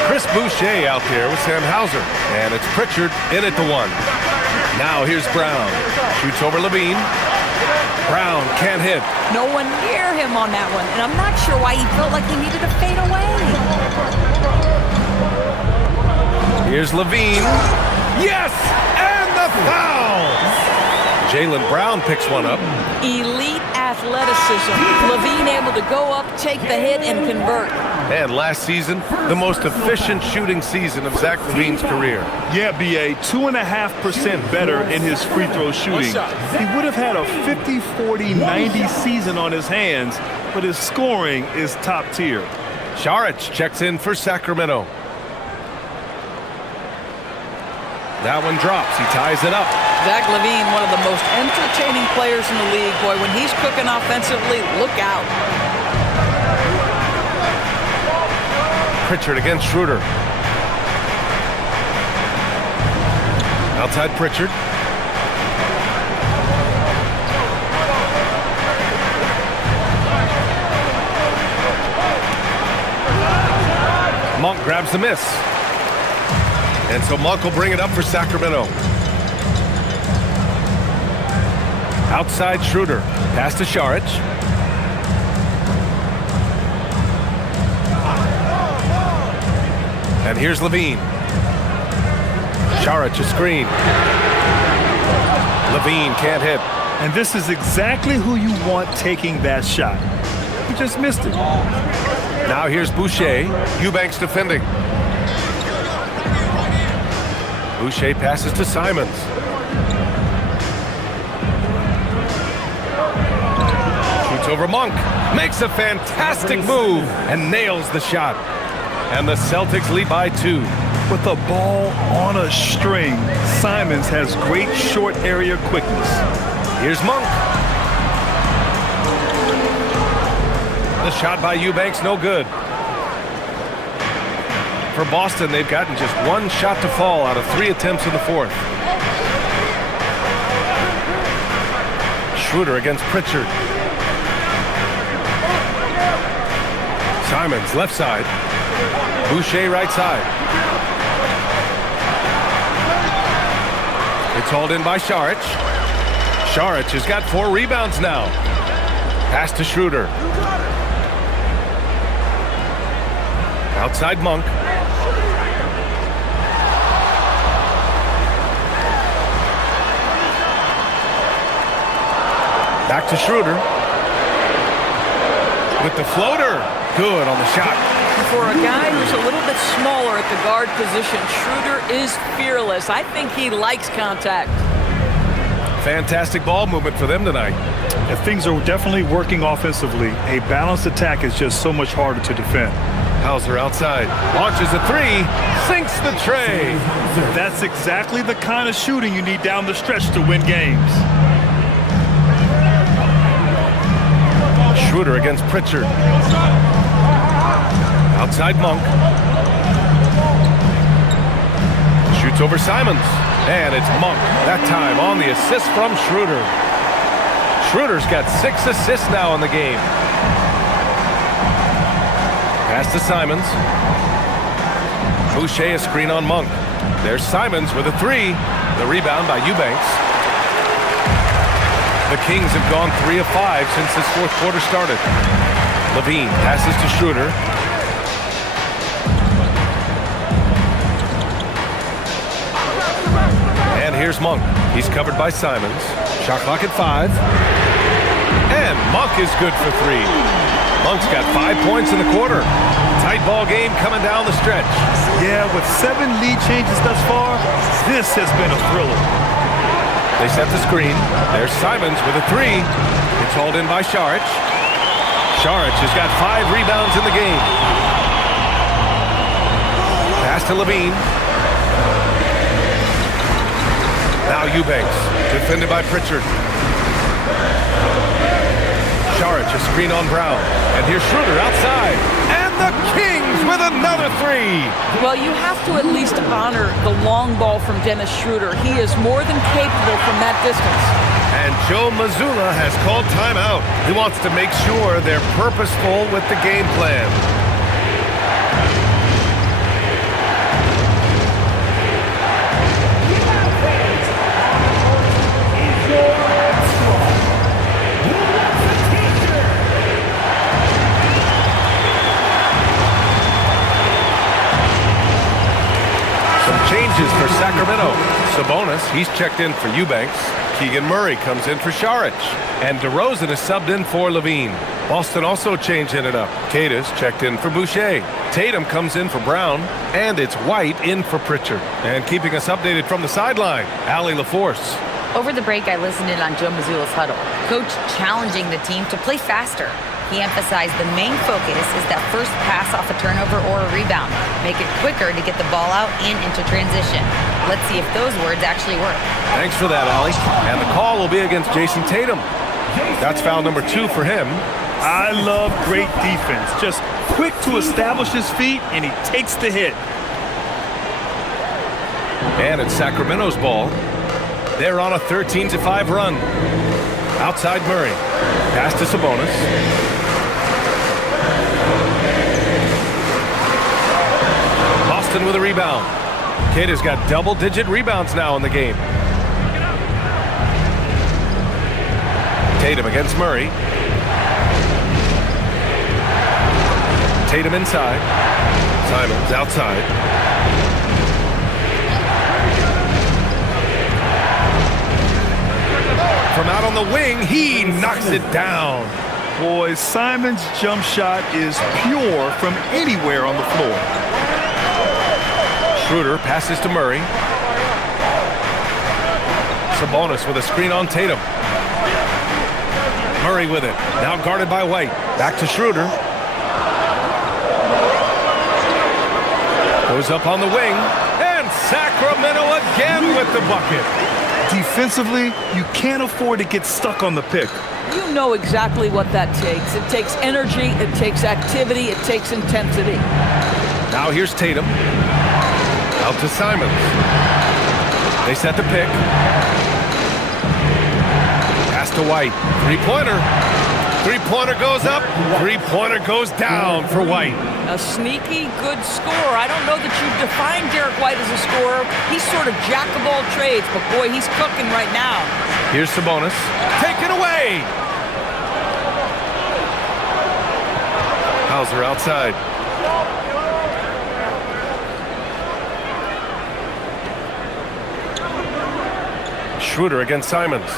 Chris Boucher out there with Sam Hauser. And it's Pritchard in at the 1. Now here's Brown. Shoots over Levine. Brown can't hit. No one near him on that one, and I'm not sure why he felt like he needed to fade away. Here's Levine. Yes! And the foul! Jaylen Brown picks one up. Elite athleticism. Levine able to go up, take the hit, and convert. And last season, the most efficient shooting season of Zach LaVine's career. Yeah, B.A., 2.5% better in his free throw shooting. He would have had a 50, 40, 90 season on his hands, but his scoring is top tier. Saric checks in for Sacramento. That one drops. He ties it up. Zach LaVine, one of the most entertaining players in the league. Boy, when he's cooking offensively, look out. Pritchard against Schroeder. Outside Pritchard. Monk grabs the miss. And so Monk will bring it up for Sacramento. Outside Schroeder. Pass to Saric. And here's Levine. Saric a screen. Levine can't hit. And this is exactly who you want taking that shot. He just missed it. Now here's Boucher. Eubanks defending. Boucher passes to Simons. Shoots over Monk. Makes a fantastic move and nails the shot. And the Celtics lead by 2. With the ball on a string, Simons has great short area quickness. Here's Monk. The shot by Eubanks, no good. For Boston, they've gotten just one shot to fall out of 3 attempts in the fourth. Schroeder against Pritchard. Simons left side. Boucher right side. It's hauled in by Saric. Saric has got 4 rebounds now. Pass to Schroeder. Outside Monk. Back to Schroeder. With the floater. Good on the shot. For a guy who's a little bit smaller at the guard position, Schroeder is fearless. I think he likes contact. Fantastic ball movement for them tonight. If things are definitely working offensively, a balanced attack is just so much harder to defend. Hauser outside. Launches a 3. Sinks the tray. That's exactly the kind of shooting you need down the stretch to win games. Schroeder against Pritchard. Outside Monk. Shoots over Simons. And it's Monk, that time on the assist from Schroeder. Schroeder's got 6 assists now in the game. Pass to Simons. Boucher a screen on Monk. There's Simons with a 3. The rebound by Eubanks. The Kings have gone 3 of 5 since this fourth quarter started. Levine passes to Schroeder. And here's Monk. He's covered by Simons. Shot clock at 5. And Monk is good for 3. Monk's got 5 points in the quarter. Tight ball game coming down the stretch. Yeah, with 7 lead changes thus far, this has been a thriller. They set the screen. There's Simons with a 3. It's hauled in by Šarić. Šarić has got 5 rebounds in the game. Pass to Levine. Now Eubanks, defended by Pritchard. Šarić, a screen on Brown. And here's Schroeder outside. And the Kings with another 3. Well, you have to at least honor the long ball from Dennis Schroeder. He is more than capable from that distance. And Joe Mazzulla has called timeout. He wants to make sure they're purposeful with the game plan. Changes for Sacramento. Sabonis, he's checked in for Eubanks. Keegan Murray comes in for Šarić. And DeRozan is subbed in for Levine. Boston also changing it up. Cadiz checked in for Boucher. Tatum comes in for Brown. And it's White in for Pritchard. And keeping us updated from the sideline, Allie LaForce. Over the break, I listened in on Joe Mazzulla's huddle. Coach challenging the team to play faster. He emphasized the main focus is that first pass off a turnover or a rebound. Make it quicker to get the ball out and into transition. Let's see if those words actually work. Thanks for that, Allie. And the call will be against Jason Tatum. That's foul number 2 for him. I love great defense. Just quick to establish his feet, and he takes the hit. And it's Sacramento's ball. They're on a 13-5 run. Outside Murray. Pass to Sabonis. Boston with a rebound. Kid has got double-digit rebounds now in the game. Tatum against Murray. Tatum inside. Simons outside. From out on the wing, he knocks it down. Boy, Simon's jump shot is pure from anywhere on the floor. Schroeder passes to Murray. Sabonis with a screen on Tatum. Murray with it. Now guarded by White. Back to Schroeder. Goes up on the wing. And Sacramento again with the bucket. Defensively, you can't afford to get stuck on the pick. You know exactly what that takes. It takes energy, it takes activity, it takes intensity. Now here's Tatum. Out to Simons. They set the pick. Pass to White. Three-pointer. Three-pointer goes up. Three-pointer goes down for White. A sneaky good scorer. I don't know that you define Derek White as a scorer. He's sort of jack of all trades, but boy, he's cooking right now. Here's Sabonis. Take it away! Hauser outside. Schroeder against Simons.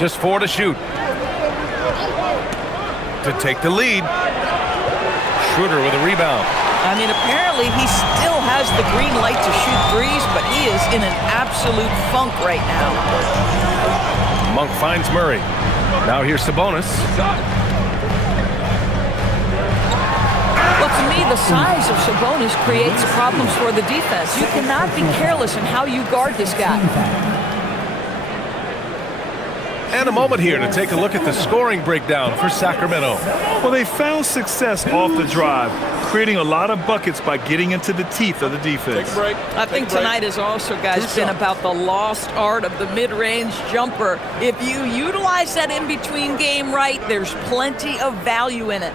Just 4 to shoot. To take the lead. Schroeder with a rebound. I mean, apparently he still has the green light to shoot threes, but he is in an absolute funk right now. Monk finds Murray. Now here's Sabonis. Well, to me, the size of Sabonis creates problems for the defense. You cannot be careless in how you guard this guy. And a moment here to take a look at the scoring breakdown for Sacramento. Well, they found success off the drive, creating a lot of buckets by getting into the teeth of the defense. I think tonight has also, guys, been about the lost art of the mid-range jumper. If you utilize that in-between game right, there's plenty of value in it.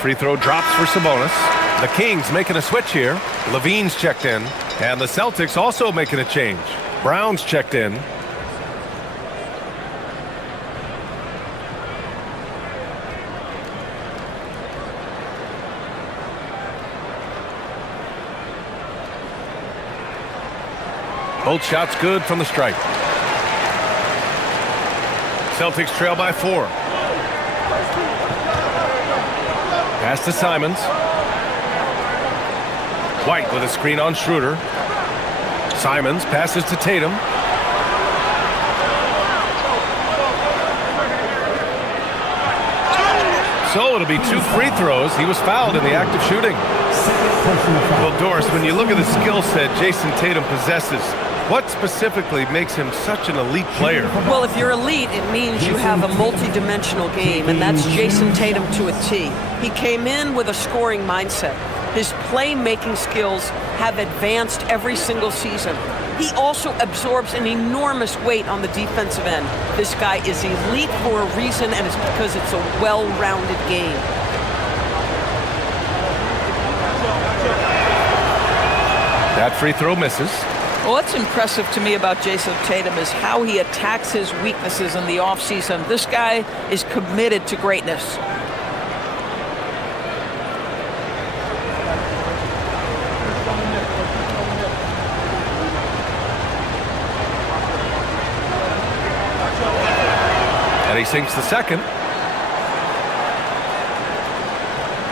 Free throw drops for Sabonis. The Kings making a switch here. Levine's checked in. And the Celtics also making a change. Brown's checked in. Both shots good from the stripe. Celtics trail by 4. Pass to Simons. White with a screen on Schroeder. Simons passes to Tatum. So it'll be 2 free throws. He was fouled in the act of shooting. Well, Doris, when you look at the skill set Jason Tatum possesses, what specifically makes him such an elite player? Well, if you're elite, it means you have a multi-dimensional game, and that's Jason Tatum to a T. He came in with a scoring mindset. His playmaking skills have advanced every single season. He also absorbs an enormous weight on the defensive end. This guy is elite for a reason, and it's because it's a well-rounded game. That free throw misses. Well, what's impressive to me about Jason Tatum is how he attacks his weaknesses in the offseason. This guy is committed to greatness. And he sinks the second.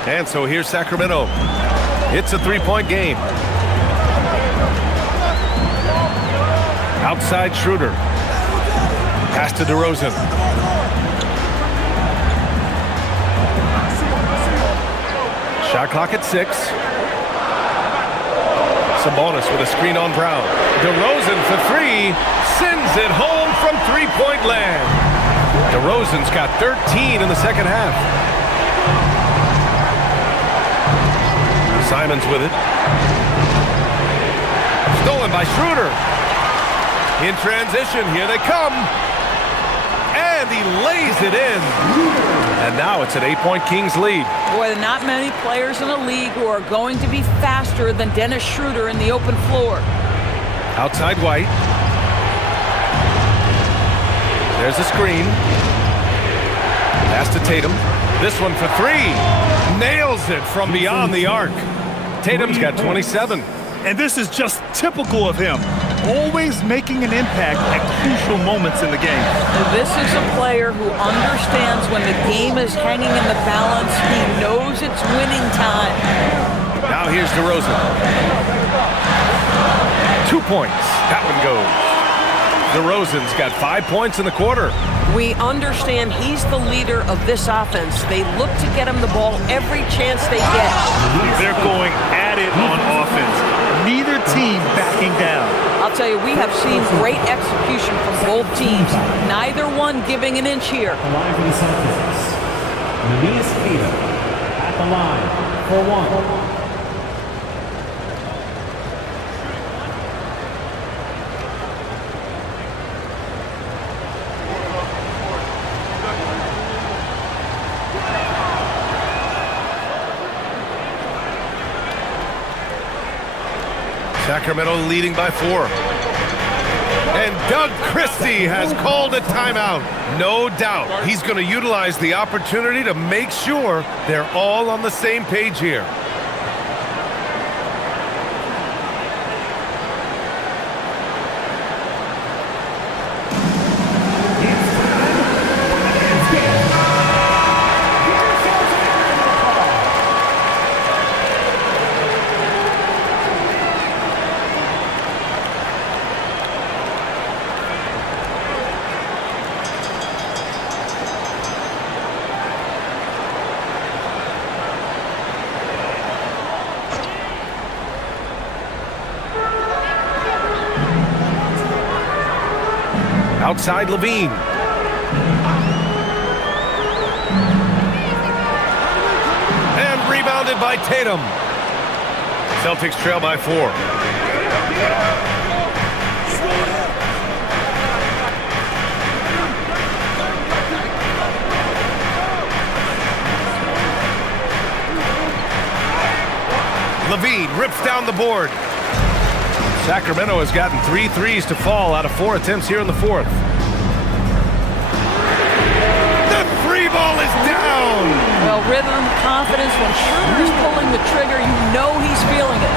And so here's Sacramento. It's a 3-point game. Outside Schroeder. Pass to DeRozan. Shot clock at 6. Sabonis with a screen on Brown. DeRozan for 3. Sends it home from 3-point land. DeRozan's got 13 in the second half. Simons with it. Stolen by Schroeder. In transition, here they come. And he lays it in. And now it's an 8-point Kings lead. Boy, there are not many players in the league who are going to be faster than Dennis Schroeder in the open floor. Outside White. There's a screen. Pass to Tatum. This one for 3. Nails it from beyond the arc. Tatum's got 27. And this is just typical of him. Always making an impact at crucial moments in the game. This is a player who understands when the game is hanging in the balance. He knows it's winning time. Now here's DeRozan. 2 points. That one goes. DeRozan's got 5 points in the quarter. We understand he's the leader of this offense. They look to get him the ball every chance they get. They're going at it on offense. Neither team backing down. I'll tell you, we have seen great execution from both teams. Neither one giving an inch here. Line for the Celtics. At the line for 1. Sacramento leading by 4. And Doug Christie has called a timeout. No doubt he's going to utilize the opportunity to make sure they're all on the same page here. Outside Levine. And rebounded by Tatum. Celtics trail by 4. Levine rips down the board. Sacramento has gotten 3 threes to fall out of 4 attempts here in the 4th. The 3 ball is down. Well, rhythm, confidence. When Schroeder is pulling the trigger, you know he's feeling it.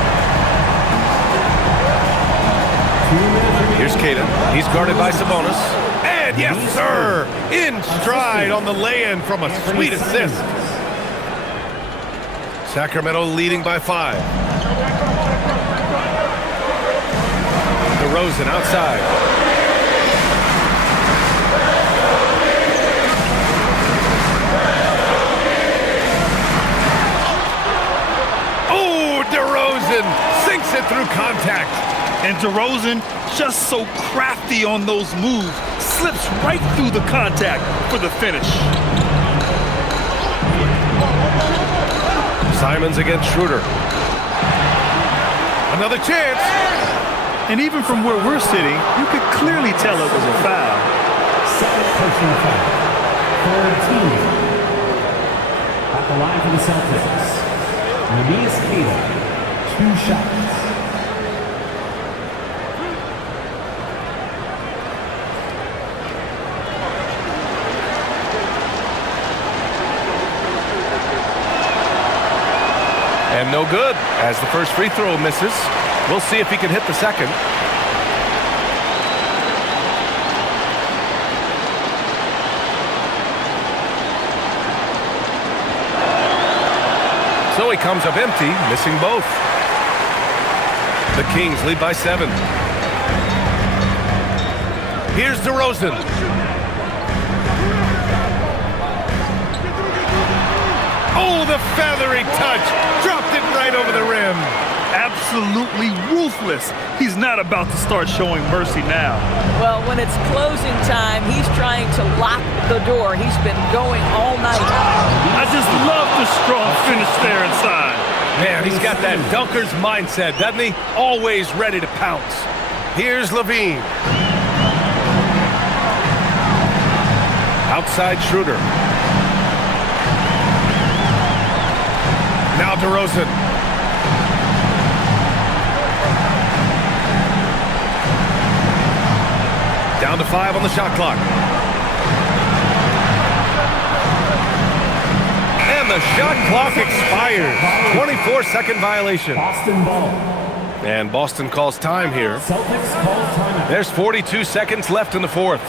2 minutes Here's Kaden. He's guarded by Sabonis. And yes, sir, in stride on the lay-in from a sweet assist. Sacramento leading by 5. DeRozan outside. Oh, DeRozan sinks it through contact. And DeRozan, just so crafty on those moves, slips right through the contact for the finish. Simons against Schroeder. Another chance. And even from where we're sitting, you could clearly tell it was a foul. Second personal foul. Third team. At the line for the Celtics. Katangos, 2 shots. And no good, as the first free throw misses. We'll see if he can hit the second. So he comes up empty, missing both. The Kings lead by 7. Here's DeRozan. Oh, the feathery touch. Dropped it right over the rim. Absolutely ruthless. He's not about to start showing mercy now. Well, when it's closing time, he's trying to lock the door. He's been going all night. I just love the strong finish there inside. Man, he's got that dunker's mindset, doesn't he? Always ready to pounce. Here's Levine. Outside Schroeder. Now DeRozan. Down to 5 on the shot clock. And the shot clock expires. 24-second violation. Boston ball. And Boston calls time here. Celtics call timeout. There's 42 seconds left in the fourth.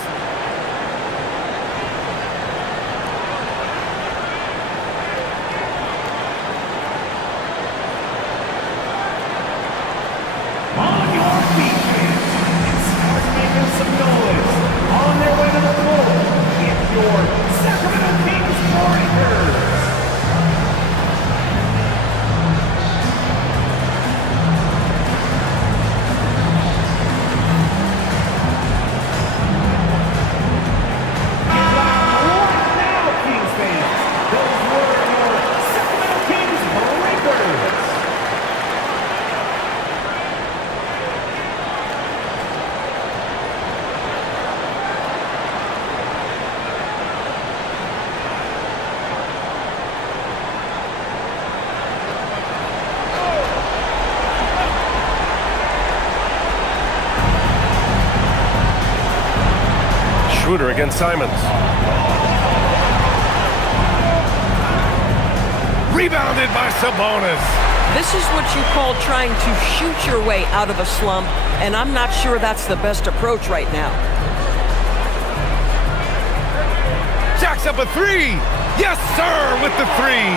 On your feet, fans. And start making some noise. On their way to the floor. Get your Sacramento Kings Warriors. Schroeder against Simons. Rebounded by Sabonis. This is what you call trying to shoot your way out of a slump, and I'm not sure that's the best approach right now. Jacks up a 3. Yes, sir, with the 3.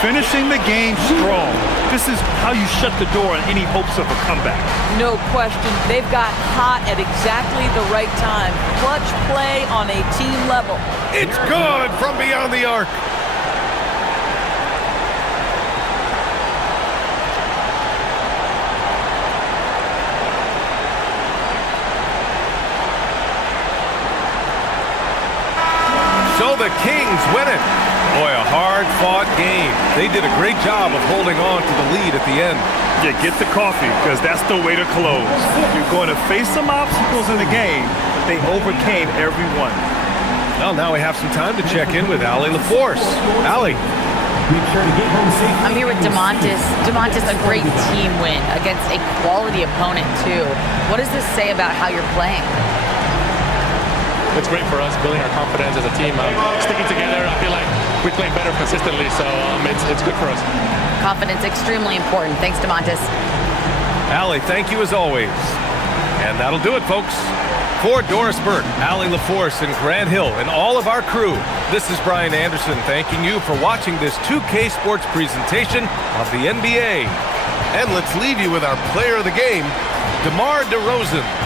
Finishing the game strong. This is how you shut the door on any hopes of a comeback. No question. They've got hot at exactly the right time. Clutch play on a team level. It's good from beyond the arc. So the Kings win it. Boy, a hard-fought game. They did a great job of holding on to the lead at the end. Yeah, get the coffee, because that's the way to close. You're going to face some obstacles in the game, but they overcame every one. Well, now we have some time to check in with Allie LaForce. Allie. I'm here with DeMontis. DeMontis, a great team win against a quality opponent, too. What does this say about how you're playing? It's great for us, building our confidence as a team, sticking together. I feel like we play better consistently, so it's good for us. Confidence extremely important. Thanks, DeMontis. Allie, thank you as always. And that'll do it, folks. For Doris Burt, Allie LaForce, and Grant Hill, and all of our crew, this is Brian Anderson thanking you for watching this 2K Sports presentation of the NBA. And let's leave you with our player of the game, DeMar DeRozan.